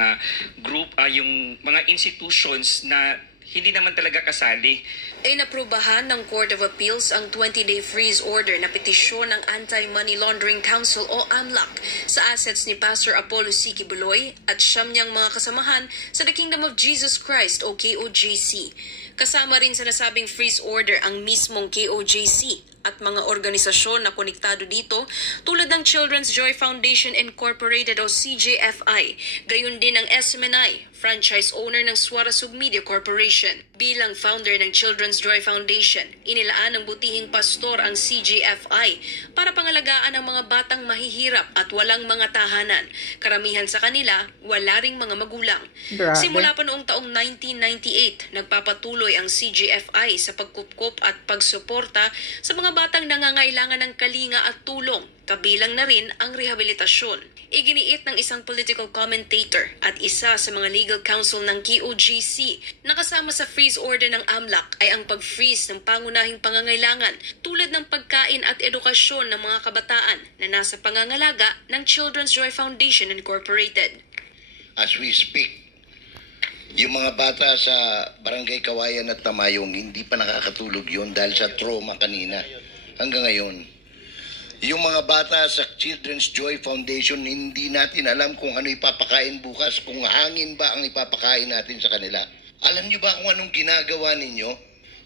mga yung mga institutions na hindi naman talaga kasali. Inaprubahan ng Court of Appeals ang 20-day freeze order na petisyon ng Anti-Money Laundering Council o AMLAC sa assets ni Pastor Apollo C. Quiboloy at siyam niyang mga kasamahan sa The Kingdom of Jesus Christ o KOJC. Kasama rin sa nasabing freeze order ang mismong KOJC at mga organisasyon na konektado dito tulad ng Children's Joy Foundation Incorporated o CJFI, gayon din ang SMNI, franchise owner ng Suarasug Media Corporation. Bilang founder ng Children's Joy Foundation, inilaan ng butihing pastor ang CJFI para pangalagaan ang mga batang mahihirap at walang mga tahanan. Karamihan sa kanila, wala ring mga magulang. Grabe. Simula pa noong taong 1998, nagpapatuloy ang CJFI sa pagkupkop at pagsuporta sa mga batang nangangailangan ng kalinga at tulong, kabilang na rin ang rehabilitasyon. Iginiit ng isang political commentator at isa sa mga legal counsel ng KOJC na kasama sa freeze order ng AMLAC ay ang pag-freeze ng pangunahing pangangailangan tulad ng pagkain at edukasyon ng mga kabataan na nasa pangangalaga ng Children's Joy Foundation Incorporated. As we speak, yung mga bata sa Barangay Kawayan at Tamayong, hindi pa nakakatulog yun dahil sa trauma kanina. Hanggang ngayon, yung mga bata sa Children's Joy Foundation, hindi natin alam kung ano ipapakain bukas, kung hangin ba ang ipapakain natin sa kanila. Alam niyo ba kung anong ginagawa ninyo?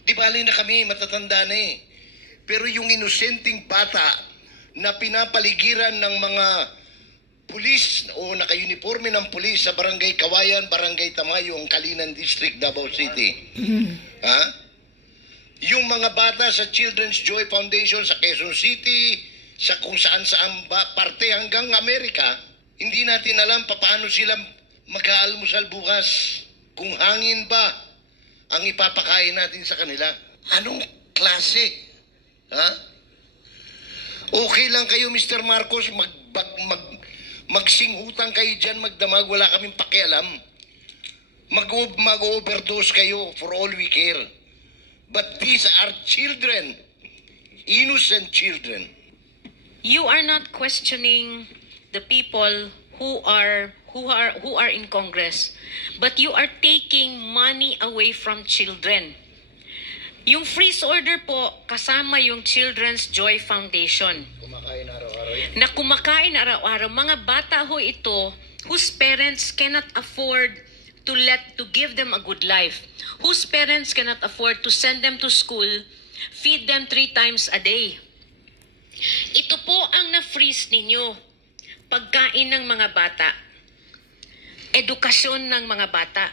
Di bali na kami, matatanda na eh. Pero yung inosenteng bata na pinapaligiran ng mga pulis o naka-uniforme ng pulis sa Barangay Kawayan, Barangay Tamayong, Kalinan District, Davao City. Ha? Yung mga bata sa Children's Joy Foundation sa Quezon City, sa kung saan-saan parte hanggang Amerika, hindi natin alam paano sila mag-aalmusal bukas. Kung hangin ba ang ipapakain natin sa kanila. Anong klase? Ha? Okay lang kayo, Mr. Marcos, magsinghutang kayo dyan, magdamag, wala kaming pakialam. Mag-overdose kayo for all we care. But these are children, innocent children. You are not questioning the people who are in Congress, but you are taking money away from children. Yung freeze order po, kasama yung Children's Joy Foundation. Kumakain araw-araw yan. Na kumakain araw-araw. Mga bata ho ito whose parents cannot afford to give them a good life. Whose parents cannot afford to send them to school, feed them 3 times a day. Ito po ang na-freeze ninyo. Pagkain ng mga bata. Edukasyon ng mga bata.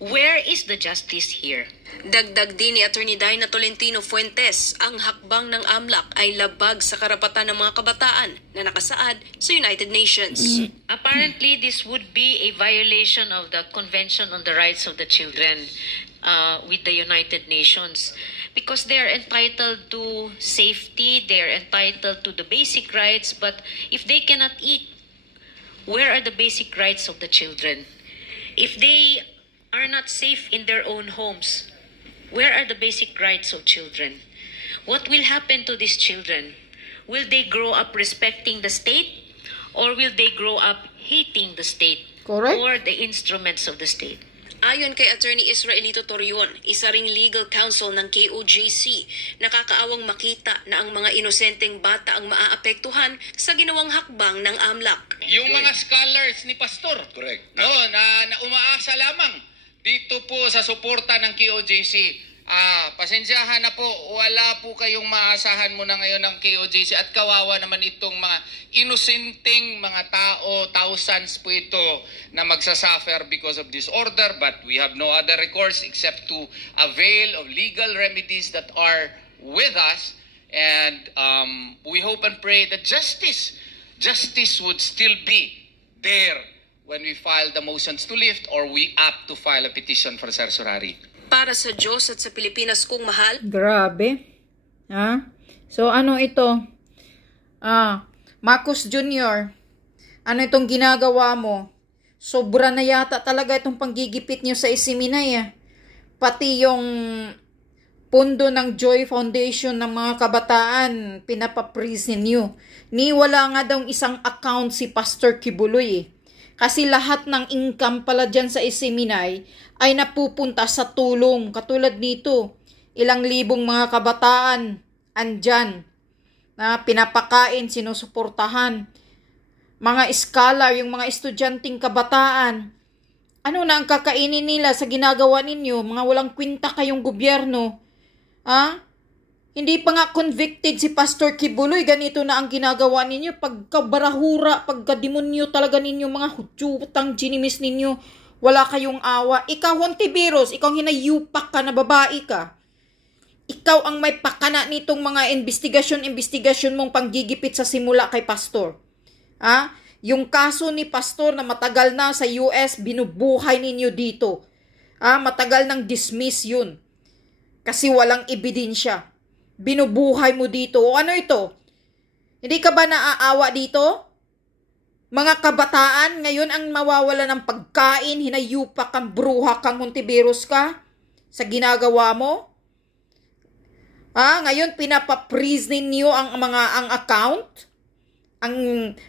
Where is the justice here? Dagdag din ni Attorney Dina Tolentino Fuentes, ang hakbang ng AMLAC ay labag sa karapatan ng mga kabataan na nakasaad sa United Nations. Apparently, this would be a violation of the Convention on the Rights of the Children with the United Nations because they are entitled to safety, they are entitled to the basic rights, but if they cannot eat, where are the basic rights of the children? If they are not safe in their own homes, where are the basic rights of children? What will happen to these children? Will they grow up respecting the state, or will they grow up hating the state? Correct. Or the instruments of the state? Ayon kay Attorney Israelito Torion, isa ring legal counsel ng KOJC, nakakaawang makita na ang mga inosenteng bata ang maaapektuhan sa ginawang hakbang ng AMLAC. Yung mga scholars ni Pastor, Correct. no, na umaasa lamang dito po sa suporta ng KOJC. Pasensyahan na po, wala po kayong maasahan muna ngayon ng KOJC at kawawa naman itong mga inosenteng mga tao, thousands po ito na magsasuffer because of this order, but we have no other recourse except to avail of legal remedies that are with us, and we hope and pray that justice would still be there when we file the motions to lift or we opt to file a petition for certiorari. Para sa Diyos at sa Pilipinas kong mahal. Grabe. Ha? So, ano ito? Marcos Jr., ano itong ginagawa mo? Sobra na yata talaga itong panggigipit nyo sa Isiminay. Pati yung pondo ng Joy Foundation ng mga kabataan, pinapaprison nyo. Ni wala nga daw isang account si Pastor Quiboloy. Kasi lahat ng income pala dyan sa Isiminay ay napupunta sa tulong. Katulad nito, ilang libong mga kabataan andyan na pinapakain, sinusuportahan. Mga scholar, yung mga estudyanteng kabataan. Ano na ang kakainin nila sa ginagawa ninyo? Mga walang kwenta kayong gobyerno. Hindi pa nga convicted si Pastor Kibuloy, ganito na ang ginagawa ninyo. Pagkabarahura, pagkademonyo talaga ninyo, mga hutsutang ginimis ninyo, wala kayong awa. Ikaw, Hontiveros, ikaw hinayupak ka na babae ka. Ikaw ang may pakana nitong mga investigasyon mong panggigipit sa simula kay Pastor. Yung kaso ni Pastor na matagal na sa US, binubuhay ninyo dito. Matagal nang dismiss yun. Kasi walang ebidensya. Binubuhay mo dito. O ano ito? Hindi ka ba naaawa dito? Mga kabataan, ngayon ang mawawala ng pagkain, hinayupak kang bruha kang Hontiveros ka sa ginagawa mo? Ngayon pinapa-freeze ninyo ang account, ang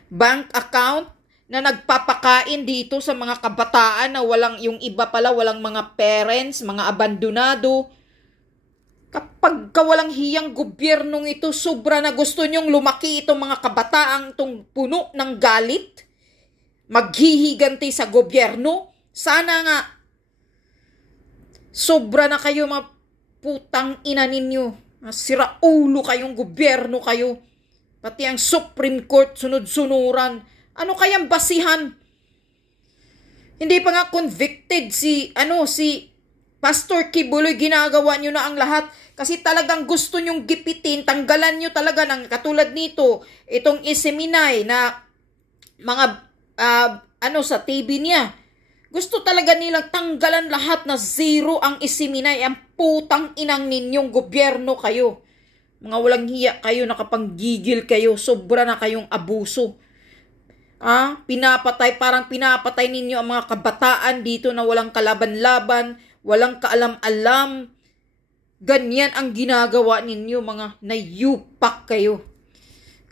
bank account na nagpapakain dito sa mga kabataan na yung iba pala walang mga parents, mga abandonado. Kapag walang hiyang gobyernong ito, sobra na gusto nyong lumaki itong mga kabataang itong puno ng galit, maghihiganti sa gobyerno. Sana nga, sobra na kayo mga putang ina ninyo. Siraulo kayong gobyerno kayo. Pati ang Supreme Court sunod-sunuran. Ano kayang basihan? Hindi pa nga convicted si Pastor Kibuloy, ginagawa nyo na ang lahat kasi talagang gusto nyong gipitin, tanggalan nyo talaga ng katulad nito, itong Isiminay na mga sa TV niya. Gusto talaga nilang tanggalan lahat na zero ang Isiminay, ang putang inang ninyong gobyerno kayo. Mga walang hiya kayo, nakapanggigil kayo, sobra na kayong abuso. Parang pinapatay ninyo ang mga kabataan dito na walang kalaban-laban, walang kaalam-alam. Ganyan ang ginagawa ninyo, mga nayupak kayo.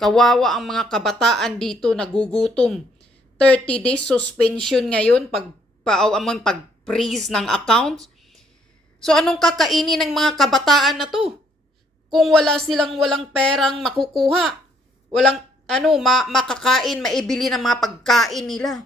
Kawawa ang mga kabataan dito, nagugutom. 30 days suspension ngayon, pag-freeze ng accounts. So anong kakainin ng mga kabataan na to? Kung walang perang makukuha, walang makakain, maibili ng mga pagkain nila.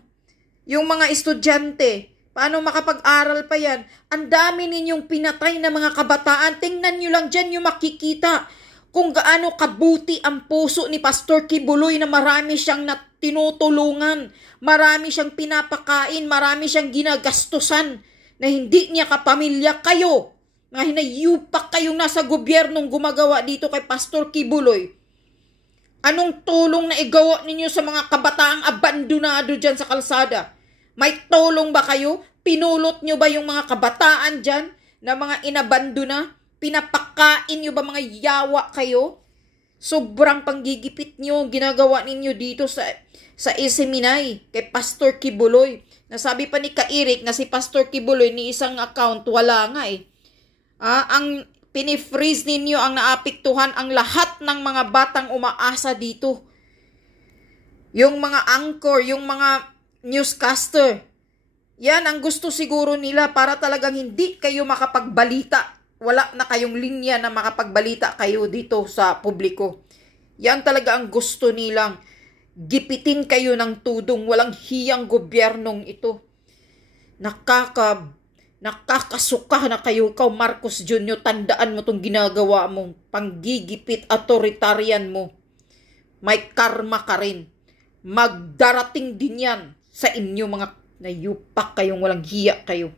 Yung mga estudyante, paano makapag-aral pa yan? Ang dami ninyong pinatay na mga kabataan. Tingnan nyo lang dyan yung makikita kung gaano kabuti ang puso ni Pastor Kibuloy na marami siyang tinutulungan, marami siyang pinapakain, marami siyang ginagastusan na hindi niya kapamilya kayo. Mga hinayupak kayong nasa gobyernong gumagawa dito kay Pastor Kibuloy. Anong tulong na igawa ninyo sa mga kabataang abandonado dyan sa kalsada? May tulong ba kayo? Pinulot nyo ba yung mga kabataan dyan na mga inabandona? Pinapakain nyo ba mga yawa kayo? Sobrang panggigipit nyo ginagawa ninyo dito sa Isiminay kay Pastor Kibuloy. Nasabi pa ni Kairik na si Pastor Kibuloy ni isang account, wala nga eh. Ang pinifreeze ninyo ang naapektuhan ang lahat ng mga batang umaasa dito. Yung mga anchor, yung mga newscaster. Yan ang gusto siguro nila para talagang hindi kayo makapagbalita. Wala na kayong linya na makapagbalita kayo dito sa publiko. Yan talaga ang gusto nilang. Gipitin kayo ng tudong, walang hiyang gobyernong ito. Nakakasuka na kayo, ikaw Marcos Jr., tandaan mo itong ginagawa mong panggigipit, authoritarian mo. May karma ka rin. Magdarating din yan sa inyo mga nayupak kayong walang hiya kayo.